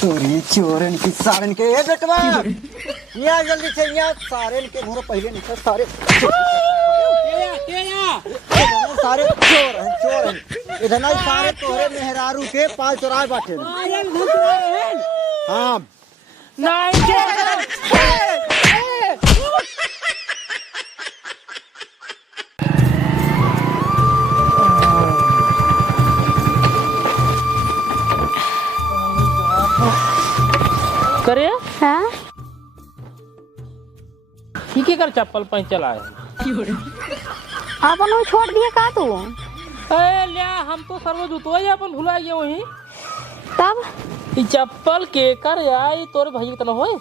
चोरी चोरन की सारन के ए बेटवा यहाँ जल्दी से यहाँ सारे के घोर पहले निकल सारे सारे चोर हैं इधर ना सारे तोहरे मेहरारू के पाल चुराए बाटे हाँ करे हाँ ठीक है कर चप्पल पहन चला है अपन छोड़ दिए का तू अरे लिया हम तो सर्व जूतो ही अपन भुला गए वहीं तब ई चप्पल के कर आई तोरे भाई तना होए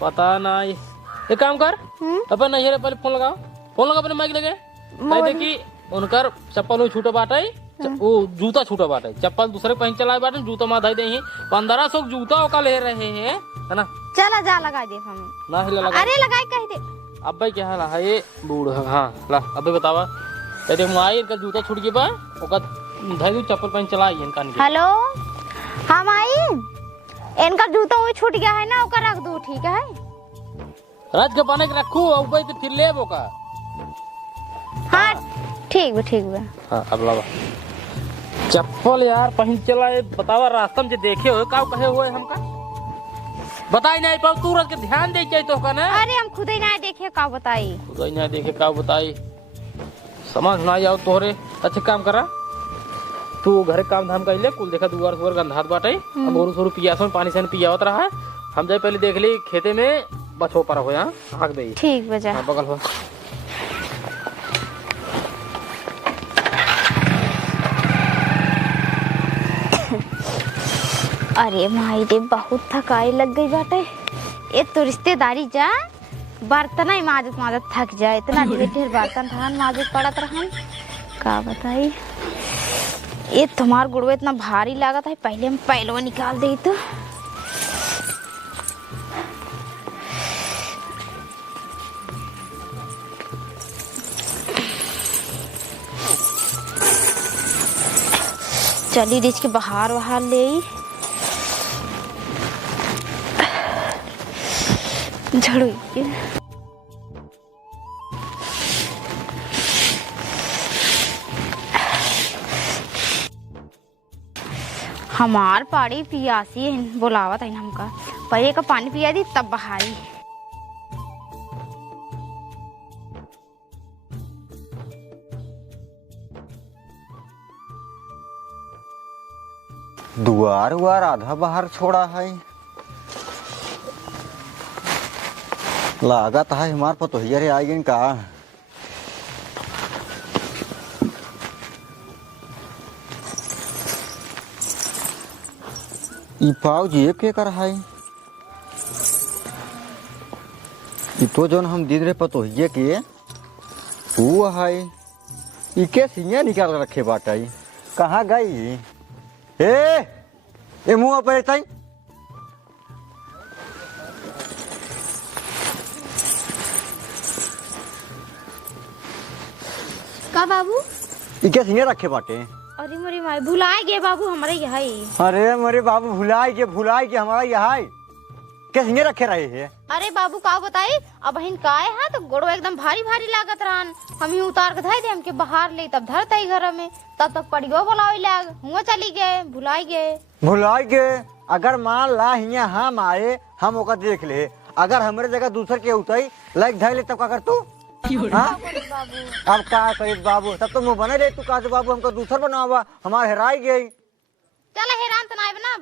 पता नहीं एक काम कर अपन नहीं रे पहले फोन लगा अपने माइक लगे मैं देखी उनकर चप्पल में छूटा बाटा वो जूता छूटा बाटा चप्पल दूसरे पहन चलाए बाटे जूता मार दे 1500 जूता ओका ले रहे हैं है ना चला जा लगा दे हम ना हिला लगा अरे लगाई कह दे अब भाई क्या हाल है ये बूढ़ हाँ ला अब बतावा तेरे माई का जूता छूट के बा ओका धैर्य चप्पल पहन चला आई कान के हेलो हम आई इनका जूता वो छूट गया है ना ओका रख दो ठीक है रात के पाने के रखू और भाई तो फिर ले बोका हाँ ठीक है हाँ अब लावा चप्पल यार पहन चला है बतावा रास्ता में देखे हो का कहे हुए हमका बताई नहीं पाऊ तुरंत के ध्यान दे चाहिए तो का ना अरे हम खुद ही नहीं देखे का बताई खुद ही नहीं देखे का बताई समझ ना आओ तोहरे अच्छे काम करा तू घरे काम धाम कर ले कुल देखा दुआर सुअर गंधात बाटे अब और सोरू पियासन पानी से पियावत रहा है हम जाए पहले देख ली खेते में बछो पर हो यहाँ आग दे ठीक बजा हाँ बगल हो अरे भाई रे बहुत थकाई लग गई बाटे ये तो रिश्तेदारी जा बर्तन ही माजत थक जाए इतना ढेर बर्तन था माजत पड़त रहन का बताई ये तुम्हार गुड़वे इतना भारी लागत है पहले हम पहलवा निकाल दे तो चली रिच के बाहर ले झाड़ू हमार पाड़ी पियासी है बोलावत है हमका पहले का पानी पिया दी तब बहारी दुआर उआर आधा बाहर छोड़ा है लागत है हमार पतोहिया रे आई का ई पाव जी के कर है ई तो जोन हम दीद रे पतोहिया के वो है ई के सिंह निकाल रखे बाटा कहाँ गई ए मुँह पर ताई का बाबू इके सिंह रखे बाटे अरे मोरी माई भुलाए गए बाबू हमारे यहाँ ही अरे मेरे बाबू भुलाए के हमारा यहाँ के सिंह रखे रहे है अरे बाबू का बताई अब बहन का है तो गोड़ो एकदम भारी भारी लागत रहन हम ही उतार के धाई दे हमके बाहर ले तब धरते घर में तब तक पड़ियो बोलावे लाग हुआ चली गए भुलाई गए अगर मान ला हिया हम आए हम ओका देख ले अगर हमारे जगह दूसर के उताई लाइक धाई ले तब का कर तू अब का कही बाबू तब तो मुँह बने रहे तू कहा बाबू हमको दूसर बनावा हमारे हेराई गई चल हैरान तो नहीं बना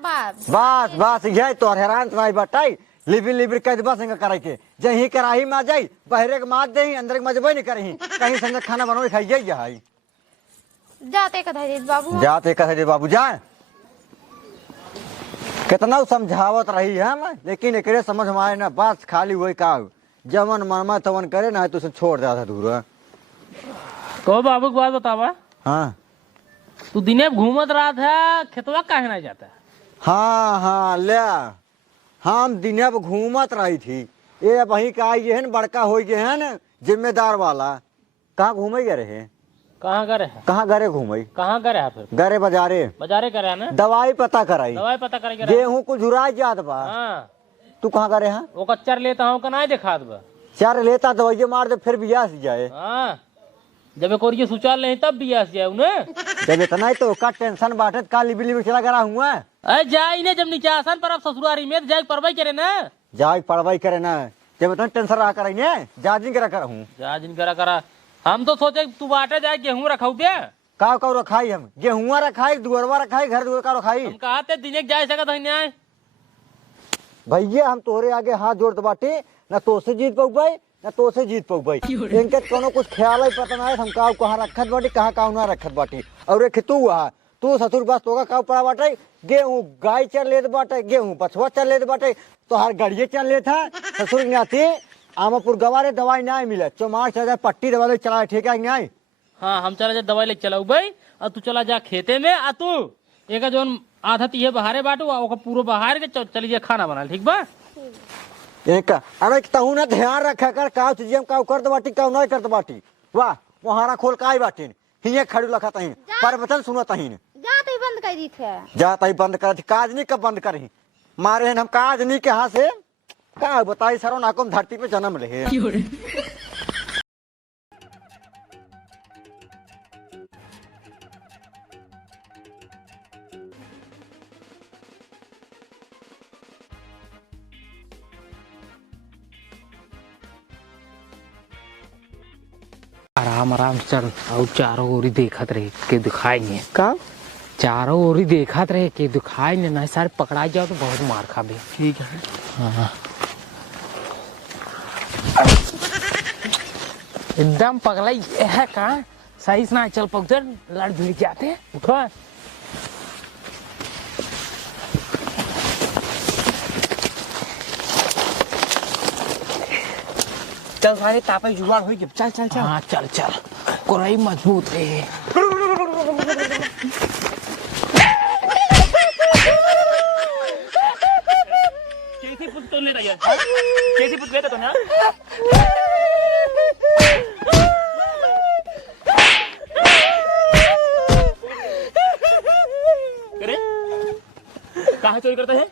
बस यही तो हैरान तो नहीं बटाई लिबिर कह बस करे के जही कराही में जाई बहरे के मार दे अंदर के मजबई नहीं करही कहीं संग खाना बनवे खाइए जाई जाते कहे दे बाबू जा कितना समझावत रही है मैं लेकिन एकरे समझ में आए ना बस खाली वही का जवन मनमा तवन करे ना तो छोड़ दिया था दूर तो बाबू की बात बतावा हाँ तू दिने घूमत रहा था खेतवा काहे ना जाता हाँ ले हम दिन घूमत रही थी ये वही का ये है बड़का हो गए है न जिम्मेदार वाला कहाँ घूमे गए रहे कहाँ करे है? कहाँ गरे घूमई? कहाँ करे है फिर? गरे बाजारे बाजारे करे है ना? दवाई पता कराई। दवाई पता करे गेहूं को झुरा जात बा। हाँ तू कहाँ करे है? वो कच्चर लेता हूँ का नहीं दिखात बा। चार लेता दवाई मार दे फिर बियास जाए। हाँ जब एक और ये सुचाल नहीं तब बियास जाए उन्हें। जब इतना ही तो का टेंशन बाटे काली बिल्ली में चला करा हुआ। अरे जाई ने जब नीचे आसन पर अब ससुरारी में जाए परवाई करे ना। जाग पढ़वाई करे ना जब इतना टेंशन रहा कराई ने जाजिन करा कर हूँ। जा जिन करा करा हम तो सोचे तू बाटे जाए गेहूं रखाऊ दे। का रखाई हम गेहुआ रखाई दुअरवा रखाई घर दुअर का रखाई। हम कहते दिन एक जाए सकत है भैया हम तोहरे आगे हाथ जोड़ बाटे न तो से जीत पाऊ भाई न तो से जीत पाऊ भाई। इनके कोनो कुछ ख्याल ही पता ना है हम का कहाँ रखत बाटी कहाँ का ना रखत बाटी। और एक तू हुआ तू ससुर बस तो का पड़ा बाटे गेहूं गाय चल लेत बाटे गेहूं बछवा चल लेत बाटे तो हर गड़िए चल लेत है ससुर न्याती आमापुर गवारे दवाई नहीं मिले चमार चला जाए पट्टी दवाई चला ठीक है नहीं। हाँ हम चला जा दवाई लेके चलाऊ भाई और तू चला जा खेते में आ तू एक जोन आधा तीहे बहारे बाटू ओका पूरा बहार के चली जा खाना बना ठीक बा। एक अरे तहु ना ध्यान रखा कर का चीज हम का कर बाटी का नहीं करत बाटी वाह वहारा खोल काई बाटी हिये खड़ू लखा तहिन पर वचन सुनो तहिन जात ही बंद कर दी थे। जात ही बंद कर काज नहीं कब बंद करही मारे हम काज नहीं के हाथ से का बताई सरो नाकुम धरती पे जन्म ले। आराम आराम चल और चारों ओरी देखत रहे के दिखाई नहीं का चारों ओरी देखत रहे के दिखाई नहीं सारे पकड़ा जाओ तो बहुत मार खाबे। ठीक है हाँ एकदम पगला है का सही से ना चल पकड़ लड़ भिड़ जाते उठो। चल सारे तापे जुगाड़ होई के चल चल चल। हाँ चल चल कोराई मजबूत है। कैसी पुत तो ले रही है कैसी पुत लेता तो ना करे कहाँ चोरी करते हैं?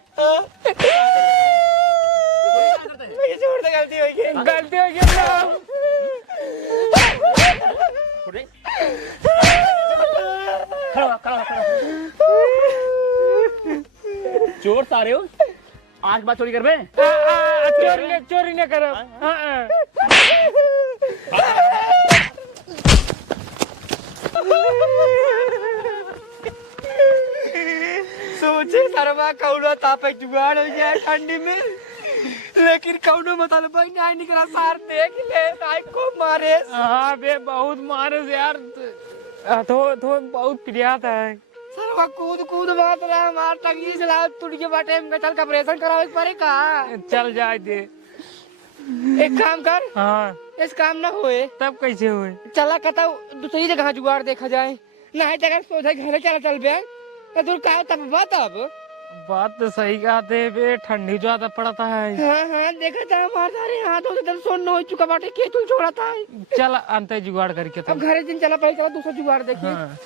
गलती हो गई चोर सारे हो आज बात चोरी कर बे चोरी नहीं करो। सोचे सरवा कौनो तापे जुगाड़ हो जाए ठंडी में लेकिन कौनो मतलब नहीं निकला सार देख ले नाई को मारे। हाँ बे बहुत मारे यार तो बहुत प्रियात है सरवा कूद कूद मार रहा मार टंगी चला टूट के बाटे में चल का ऑपरेशन करावे पड़े का चल जाए दे। एक काम कर हाँ इस काम ना होए तब कैसे हुए चला कहता दूसरी जगह जुगाड़ देखा जाए नहीं जगह सोचे घर चला चल बे तो का तब बात तो सही कहते बे ठंडी ज्यादा पड़ता है। हाँ देखा था हमारे सारे हाथों से दम सोन हो चुका बाटे के तू छोड़ा था। चल अंत जुगाड़ करके अब घरे दिन चला पड़े चला दूसरा जुगाड़ देखिए। हाँ।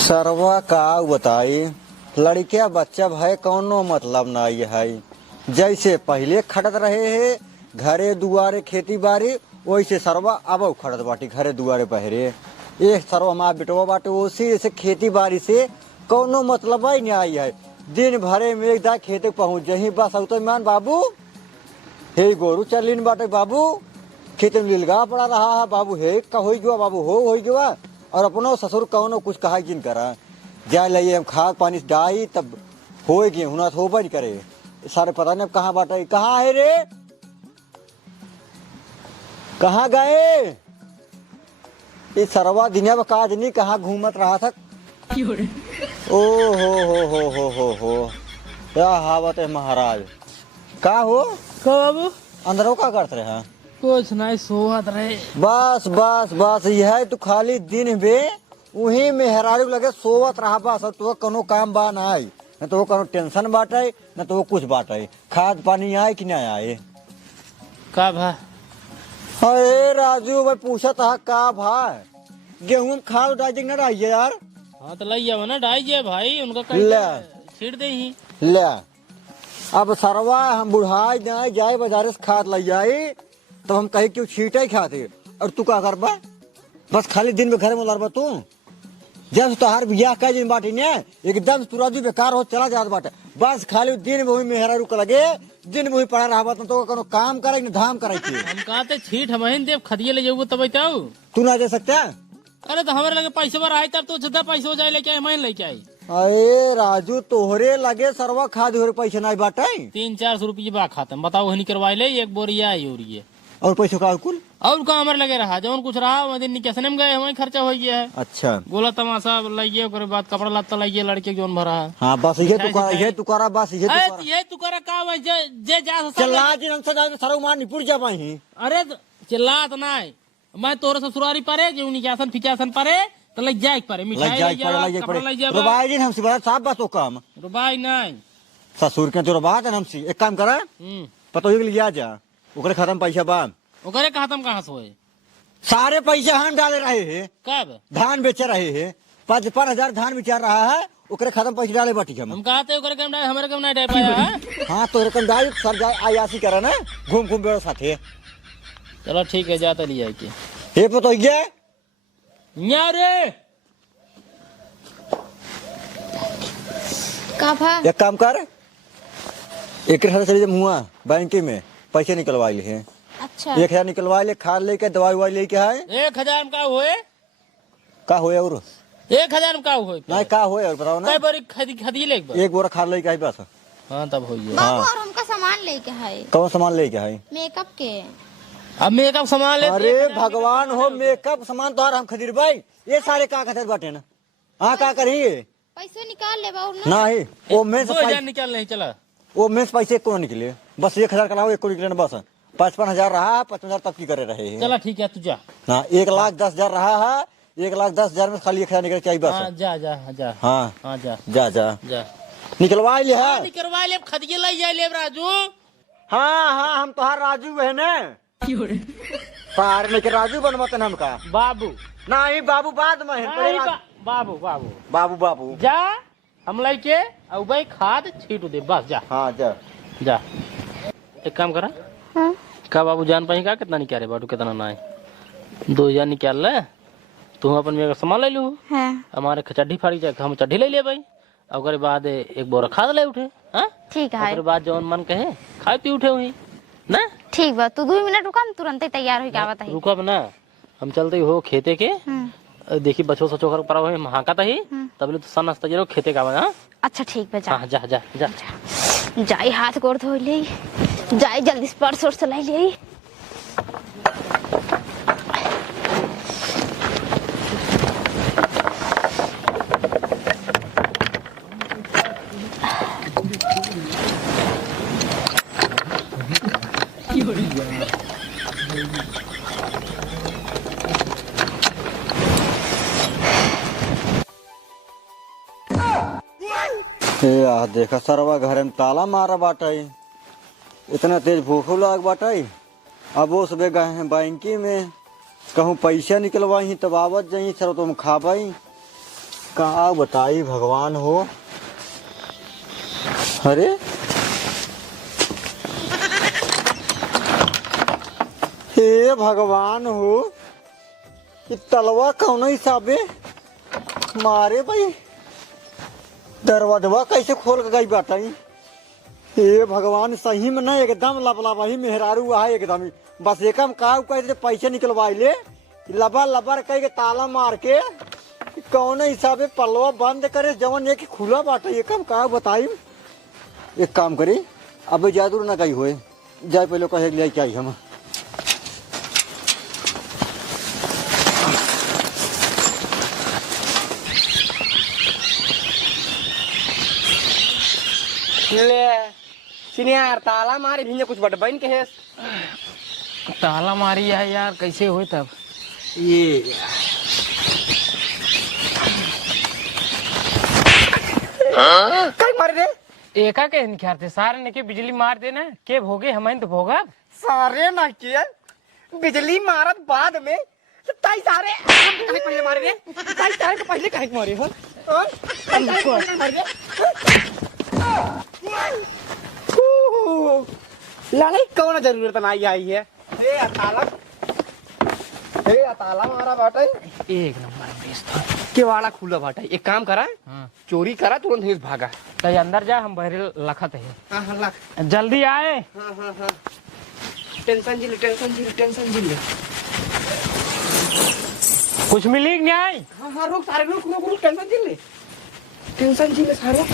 सरवा का बताई लड़किया बच्चा भाई कौनो मतलब नहीं है जैसे पहले खड़त रहे है घरे दुआरे खेती बाड़ी वैसे सरवा अब खड़त बाटी घरे दुआरे बहरे एक सरवा माँ बेटवा बाटे उसी से खेती बाड़ी से कौनो मतलब ही नहीं आई है दिन भरे में एक खेते पहुँच जही बस तो मान बाबू हे गोरू चलिन बाटे बाबू खेत में लिलगा पड़ा रहा है बाबू हे का हो गया बाबू हो गया और अपनो ससुर कौनो कुछ कहा जिन करा जा लिये हम खाद पानी डाई तब हो गए हुना तो होबा नहीं करे सारे पता नहीं कहाँ बाटे कहाँ है रे कहाँ गए इस सरवा दुनिया में काज नहीं कहाँ घूमत रहा था। ओ हो क्या हावत है महाराज का हो कब अंदरों का करते रहे कुछ नहीं सोहत रहे बस यह तो खाली दिन बे वही में हेरारू लगे सोवत रहा बस तो कोनो काम बा ना आई न तो कोनो टेंशन बाटे न तो कुछ बाटे खाद पानी आए कि नहीं आए का भा अरे राजू भाई पूछा था का भाई गेहूं में खाद डाल देंगे ना रही यार। हाँ तो लई जाओ ना डाई जे भाई उनका ले। छीट दे ही। ले अब सरवा हम बुढ़ाई जाए बाजार से खाद लाई जाए तो हम कहे क्यों छीटे खाते और तू का कर बस खाली दिन में घर में लड़बा तू जब तोहार बियाह कई दिन बाटी ने एकदम तुरंत बेकार हो चला जात बाटे बस खाली दिन में ही मेहरा रुक लगे दिन में ही पड़ा रहा तो कोनो काम करे न धाम करे के हम कहते छीट हम ही देव खदिये ले जाऊ तब बताऊ। तू ना दे सकता। अरे तो हमारे लगे पैसे पर आए तब तो ज्यादा पैसे हो जाए लेके आए मैं लेके आई। अरे राजू तोहरे लगे सरवा खाद हो पैसे नहीं बाटे 300-400 रुपये बा खाता बताओ हनी करवाई ले एक बोरिया यूरिया और पैसे का कुल और कहाँ हमारे लगे रहा जौन कुछ रहा वह दिन निकासने में गए वही खर्चा हो गया है। अच्छा गोला तमाशा लगिए ओकरे बाद कपड़ा लत्ता लगिए लड़के के जोन भरा है। हाँ बस ये तू करा बस ये ये तू करा का भाई जे जा चला जी हमसे जा सरव मार निपुर जा पाई। अरे चिल्लात नहीं मैं तोरे ससुरारी परे जो निकासन फिकासन परे तो लग जाए परे मिठाई लग जाए कपड़ा लग जाए रुबाई दिन हमसे बड़ा साफ बस तो काम रुबाई नहीं ससुर के तो बात है हमसे एक काम करा पता हो लिया जा ओकरे खत्म पैसा बा ओकरे खत्म कहाँ से होए सारे पैसे हम डाले रहे हैं कब धान बेचे रहे हैं 5,000 धान बेचा रहा है ओकरे खत्म पैसे डाले बाटी हम कहते ओकरे कम डाले हमारे कम नहीं डाल पाया है। हाँ तो रकम डाल सब जाए आयासी करा ना घूम घूम बेड़ो साथे। चलो ठीक है जाता लिया के ये पता ये रे का भा एक काम कर एक चले जा मुआ बैंक में पैसे निकलवा ले हैं अच्छा 1,000 निकलवा ले खाद लेके दवाई ववाई लेके है 1,000 में का हुए का होए और 1,000 में का हुए नहीं का होए और बताओ ना कई बार खदी ले एक बोरा खाद लेके आई बस। हाँ तब हो गया। बाबू और हमका सामान लेके है कौन सामान लेके है मेकअप के अब मेकअप सामान ले अरे भगवान हो मेकअप सामान तो हम खरीद भाई ये सारे का खरीद बाटे ना हाँ का करिए पैसे निकाल ले बाबू ना नहीं वो में 2,000 निकाल नहीं चला वो में पैसे को निकले बस 1,000 कराओ एक को निकले ना बस 55,000 रहा 55,000 तक की करे रहे हैं। चला ठीक है तू जा। हाँ 1,10,000 रहा है 1,10,000 में खाली 1,000 निकल चाहिए हाँ बस। जा जा जा हाँ हाँ जा जा जा जा निकलवा ले है निकलवा ले खदिये ले जा ले राजू। हाँ हाँ हम तुम्हार राजू है ना सारे लेके राजू बनवाते ना हमका बाबू नहीं बाबू बाद में है पहले बाबू बाबू बाबू बाबू जा हम लेके अब भाई खाद छीट दे बस जा। हाँ जा जा एक काम करा हाँ का बाबू जान पाई का कितना निकाले बाटू कितना ना है 2,000 निकाल ले तू अपन मेरे सामान ले लू हाँ हमारे चड्ढी फाड़ी जाए हम चड्ढी ले ले भाई और बाद एक बोरा खाद ले उठे। हाँ ठीक है और बाद जौन मन कहे खाए पी उठे वही ना ठीक बा तू 2 मिनट रुका हम तुरंत ही तैयार हो क्या बताई। रुकब ना हम चलते हो खेते के देखी बच्चों सचो कर पर हाका ही तब ले तो सन नाश्ता जरो खेते का बना। अच्छा ठीक बा जा हाँ जा जा जा जाई हाथ गोड़ धो ले जाई जल्दी से पर्स वर्स लाई ले। यार देखा सरवा घर में ताला मारा बाटाई इतना तेज भूखो लाग बाटाई अब वो सुबह गए हैं बैंकी में कहूँ पैसा निकलवाई तब आवत जाई सर तुम खाबाई कहा बताई भगवान हो। अरे हे भगवान हो ये तलवा कौन हिसाबे मारे भाई दरवाजा कैसे खोल के गई बाटाई। हे भगवान सही में ना एकदम लबलाबाही मेहरारू है एकदम बस एकम का कैसे पैसे निकलवाई ले लबा लबर कह के ताला मार के कौन हिसाबे पलवा बंद करे जवन एक खुला बाटा एकम का बताई। एक काम करी अब ज्यादा ना कही हुए जाए पहले कहे ले क्या हम ले सिनियार ताला मारी भी कुछ बट बन के है ताला मारी है यार कैसे हुए तब ये कई मारे रे एका के निखारते सारे ने के बिजली मार देना के भोगे हम तो भोगा सारे ना किया बिजली मारत बाद में तो ताई सारे काहे पहले मारे रे ताई सारे के पहले काहे मारे हो लड़ाई कौन जरूरत नहीं आई है हे अताला मारा बाटा एक नंबर बेस था। केवाड़ा खुला बाटा एक काम करा हाँ। चोरी करा तुरंत ही भागा तो अंदर जा हम बहरे लखत है। हाँ हाँ जल्दी आए। हाँ हाँ हाँ टेंशन झील कुछ मिली कि नहीं? हाँ हाँ रुक सारे रुक टेंशन झील सारे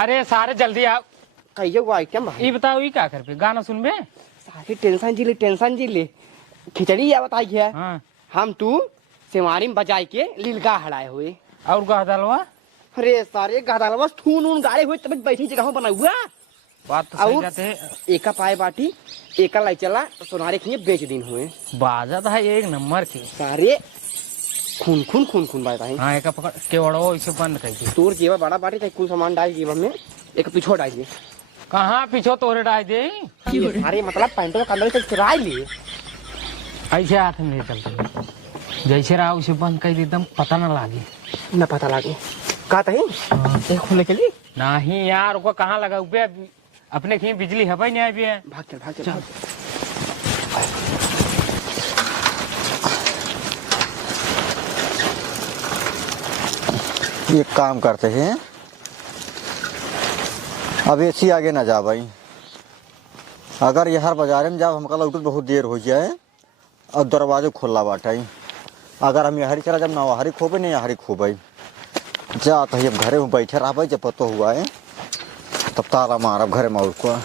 अरे सारे जल्दी आओ। कहिए वो आई क्या ये बताओ ये क्या कर पे गाना सुनबे? सारे टेंशन झील खिचड़ी या बताई है हाँ। हम तू सेमारी में बजाई के लीलगा हड़ाए हुए और का दलवा? अरे सारे गदाल बस थून ऊन गाड़े हुए तब बैठी जगह बना हुआ बात तो सही और जाते है। एका पाए बाटी एका लाई चला सोनारे खिए बेच दिन हुए बाजत है एक नंबर की। सारे खून बाता है। हाँ एक पकड़ के वड़ो इसे बंद कर दी। तोर जेवा बड़ा बाटी चाहे कुल सामान डाल जेब में एक पीछो डाल दिए कहाँ पीछो तोरे डाल दे? अरे मतलब पैंटो का अंदर से चुराई लिए ऐसे हाथ में ले चलते जैसे रहा उसे बंद कर दी एकदम पता न लागे। न पता लागे का तही एक खोलने के लिए नहीं यार को कहाँ लगा उबे अपने कहीं बिजली है भाई नहीं आई है। भाग चल एक काम करते हैं अब ऐसी आगे ना जा भाई। अगर यहाँ बाजार में जाओ हमका लौट बहुत देर हो जाए और दरवाजे खुला बाटा अगर हम यहाँ चला जब ना वहां खोबे नहीं यहाँ खोबे जा तो अब घरे में बैठे रह भाई जब पतो हुआ है तब ताला मार घरे में को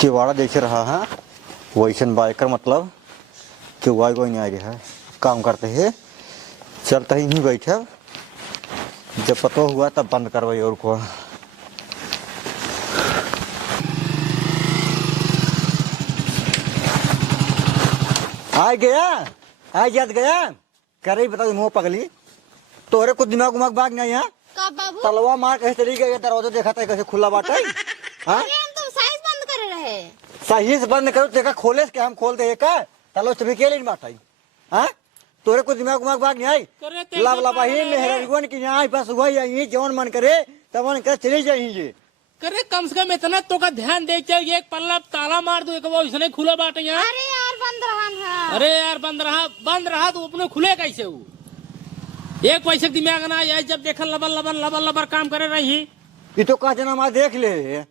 किवाड़ा देख रहा है वैसन बाइकर मतलब कि वाई कोई नहीं आ रहा है। काम करते हैं चलते ही बैठे जब पता हुआ तब बंद करवाई और को आ गया करे बता मुँह पगली तोरे कुछ दिमाग उमाग बाग नहीं है का बाबू तलवा मार कैसे चली गई दरवाजा देखा था कैसे खुला बाटा हाँ अरे हम तो साइज बंद कर रहे सही से बंद करो देखा खोले के हम खोल दे का तलो चबी के लिए बाटा हाँ तोरे कुछ दिमाग उमाग बाग नहीं आई लब लबाही मेहरगन की यहाँ बस हुआ यही जवन मन करे तवन कर चली जाइए करे कम से कम इतना तो का ध्यान दे चाहिए एक पल्ला ताला मार दो एक वो इसने खुला बाटे यहाँ। अरे यार बंद रहा है। अरे यार बंद रहा तो अपने खुले कैसे वो एक पैसे दिमाग ना आया जब देखा लबर काम करे रही ये तो कहा जना मार देख ले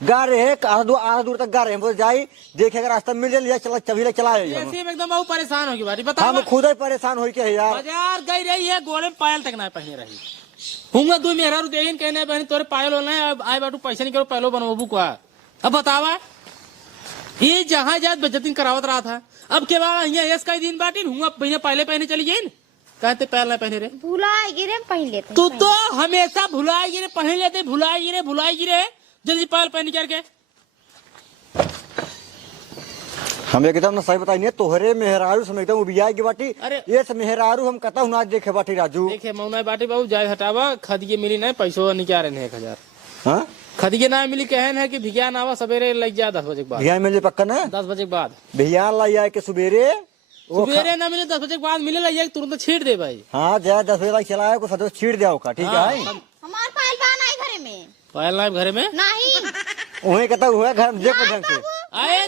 गा रहे है आधा दूर तक गा रहे हैं जाई देखेगा रास्ता मिल जाए चला चबीला चला ऐसे में एकदम बहुत परेशान होगी बारी बता हम खुद ही परेशान हो के यार बाजार गई रही है गोले में पायल तक ना पहने रही हूँ दो मेहरा देन कहने बहन तोरे पायल होना है अब आए बाटू पैसे नहीं करो पहलो बनवाबू का अब बतावा ये जहाँ जात बचतिन करावत रहा था अब के बाद यहाँ कई दिन बाटी हूँ भैया पहले पहने चली गई कहते पहल ना पहने रे भुलाएगी रे पहन लेते तू तो हमेशा भुलाएगी रे पहन लेते भुलाएगी रे जल्दी पहल पहन करके हम एकदम ना सही बताई नहीं तोहरे मेहरारू हम एकदम उबिया की बाटी अरे ये से मेहरारू हम कता ना देखे बाटी राजू देखे मौना बाटी बाबू जाय हटावा खदिये मिली नहीं पैसो निकाल रहे 1000 हाँ खदिये ना मिली कहन है कि भिगियान आवा सवेरे लग जा 10 बजे के बाद भैया मिले पक्का ना 10 बजे के बाद भैया लाई आए के सुबेरे सवेरे ना मिले 10 बजे के बाद मिले लग तुरंत छीट दे भाई। हाँ जय 10 बजे तक चलाए को सदस्य छीट दिया होगा ठीक है हमार पहलवान आई घरे में पायल ना घरे में नहीं वही कहता हुआ घर में देख ढंग से आए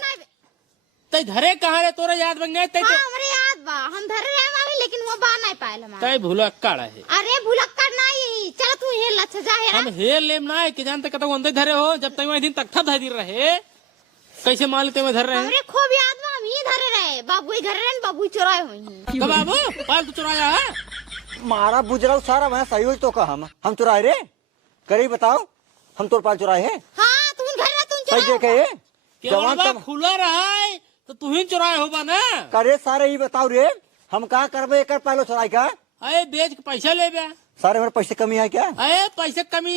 तई धरे कहाँ रे तोरे याद बन गए तई हाँ, हमरे याद बा हम धर रहे हैं लेकिन वो बा नहीं पायल हमार तई भुलक्कड़ है। अरे भुलक्कड़ नहीं चल तू हे लच्छा जा हम हेर लेम ना है कि जानते कतो अंदर धरे हो जब तक दिन तक था धरी रहे कैसे मान लेते में धर रहे हमरे खूब याद बा हम ही धरे रहे बाबू घर रहे बाबू चुराए हुई तो बाबू पायल तू चुराया है मारा बुजरा सारा मैं सही हो तो का हम चुराए रे करी बताओ हम तोर पास चुराए है हाँ तुम घर में तुम सही देखे है जवान खुला रहा है तो तू ही चुराए होगा ना करे सारे ही बताओ रे हम कहा करबे एक पहलो चुराई का अरे बेच के पैसा ले बे सारे मेरे पैसे कमी है क्या अरे पैसे कमी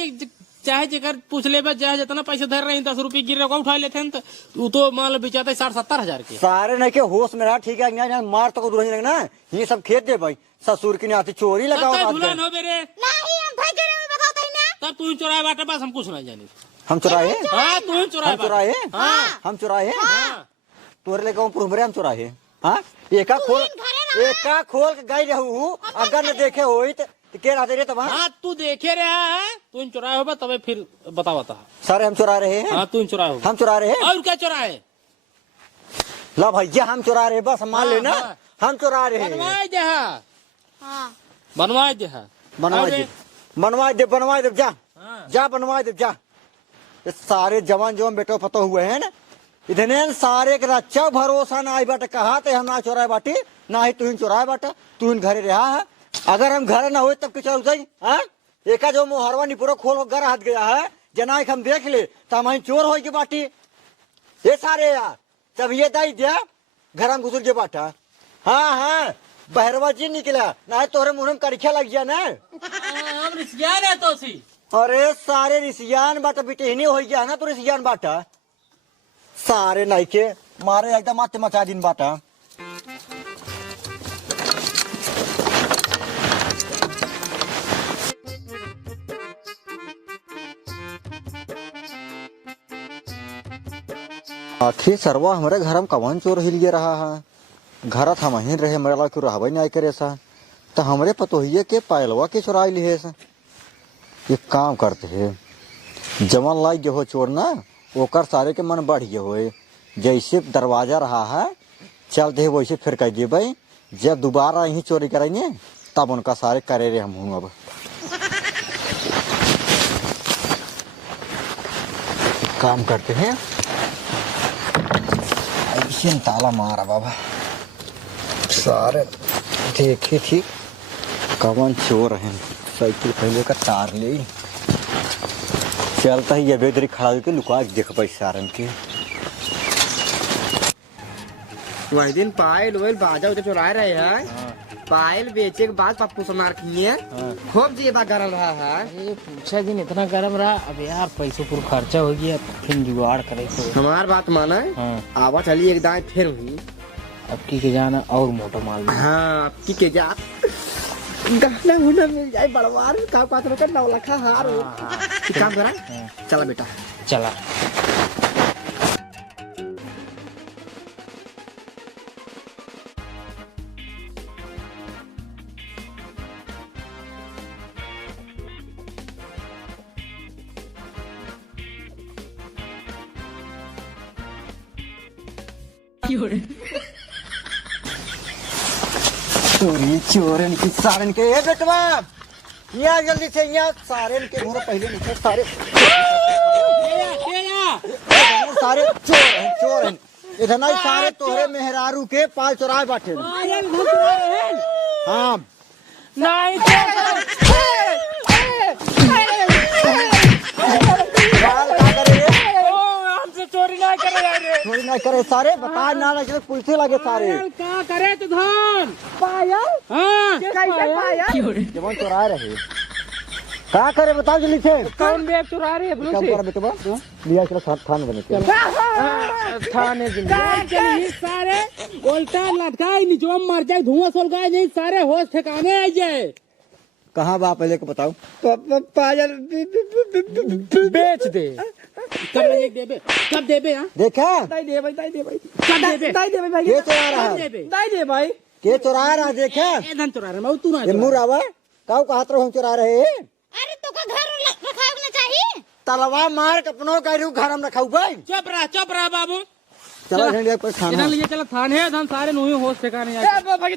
चाहे जेकर पूछ ले चाहे जितना पैसे धर रहे 10 रुपये गिर रहे उठा लेते हैं तो वो तो मान लो बेचाते 60-70 हजार के। सारे नहीं के होश में रहा, ठीक है ना, मार तो दूर ही ना, ये सब खेत दे भाई, ससुर की नहीं आती चोरी लगाओ हो नहीं हम भाई के में बताओ तई ना। तब तू ही चुराए बाटे बस हम कुछ नहीं जाने। हम चुराए, हाँ तू ही चुराए हम चुराए, हाँ हम चुराए, हाँ तोरे ले गाँव पुरमरे हम चुराए। हाँ एका खोल के गई रहू, अगर न देखे हो तो के रहते रे तब। हाँ तू देखे रहा है, तू ही चुराए होगा तबे फिर बता। सारे हम चुरा रहे हैं। हाँ तू ही चुराए होगा। हम चुरा रहे हैं और क्या चुराए? ला भैया हम चुरा रहे, बस मान लेना हाँ। हम चुरा रहे हैं। बनवाए दे हां बनवाए दे बनवाए दे जा, हाँ। जा बनवाए दे जा। ये सारे जवान जो बेटो पतो हुए हैं ना, इतने सारे के अच्छा भरोसा ना आई बाटे, कहा थे हम ना चुराए बाटी, ना ही तू चुराए बाटा, तू घरे रहा है। अगर हम घर ना हो तब के चल जाई। हाँ एका जो मोहरवा निपुरो खोल घर हाथ गया है, जना हम देख ले तो हम चोर हो बाटी। ये सारे यार जब ये दाई दिया घर हम घुसर के बाटा। हाँ बहरवा जी निकला ना, तोहरे मुंह में करिखा लग गया ना। हम रिश्तेदार है तो सी। अरे सारे रिसियान बाटा बेटे ही नहीं हो गया ना, तो रिसियान बाटा सारे नहीं के मारे एकदम आते मचा दिन बाटा। आखिर सरवा हमारे घर में कवन चोर हिल गया रहा है, घर था वहीं रहे मेरा क्यों रहबे नहीं करे सा, तो हमरे पतोहिए के पायलवा के चुरा लिए सा। एक काम करते है जमन लाई जो हो चोर ना, ओकर सारे के मन बढ़ गए हो, जैसे दरवाजा रहा है चलते है वैसे फिर कह दिए भाई, जब दोबारा यही चोरी करेंगे तब उनका सारे करे रहे हम हूँ। अब काम करते हैं ऐसे ताला मारा बाबा, सारे देखे ठीक कवन चोर है। साइकिल पहले का तार ले चलता ही, ये बेदरी खड़ा होकर लुका के देख पाई सारन के। वही दिन पायल वही बाजा उधर चुरा रहे हैं, पायल बेचे के बाद पप्पू समार किए खूब ज्यादा गरम रहा है। ये पूछा दिन इतना गर्म रहा, अब यार पैसों पर खर्चा हो गया, फिर जुगाड़ करे तो। हमार बात माना हाँ। आवा चली एक दाएं फिर हुई, अब की जाना और मोटा माल। हाँ की के जा गहना गुना मिल जाए बड़वार का 5 रुपए 9 लाख हार हो। काम करा चला बेटा चला। चोरी चोरन की सारन के ए बेटवा यहाँ जल्दी से, यहाँ सारन के मुंह पहले नीचे सारे सारे चोर हैं इतना ही सारे तोहरे मेहरारू के पाल चुराए बैठे। हाँ नहीं हमसे चोरी ना करे यार, चोरी नहीं करे सारे, बता ना लगे पुलिस लगे सारे। क्या करे तो धन पायल हाँ कैसे पायल जवान चुराए रहे, क्या करे बताओ जल्दी से। कौन बैग चुरा रहे है? काम कर बेटवा लिया चलो थान बने के थाने जिंदगी सारे उल्टा लटकाई नीचो मर जाए, धुआं सोलगाए नहीं, सारे होश ठिकाने आ जाए। कहाँ बाप पहले को बताओ। पायल बेच दे कब देबे हाँ देखा दाई दे भाई दाई दे भाई दाई दे भाई के चुरा रहा है, दाई दे भाई के चुरा रहा देखा धन चुरा रहा मैं तू ना ये मुरावा काऊ का हाथ हम चुरा रहे हैं। अरे तो का घर रखावना चाहिए, तलवा मार के अपनो करू घर हम रखाऊ भाई। चुप रहा बाबू। चलो झंडिया पर खाना इधर लिए चला थाने धन सारे नुही होश ठिकाने आ भाई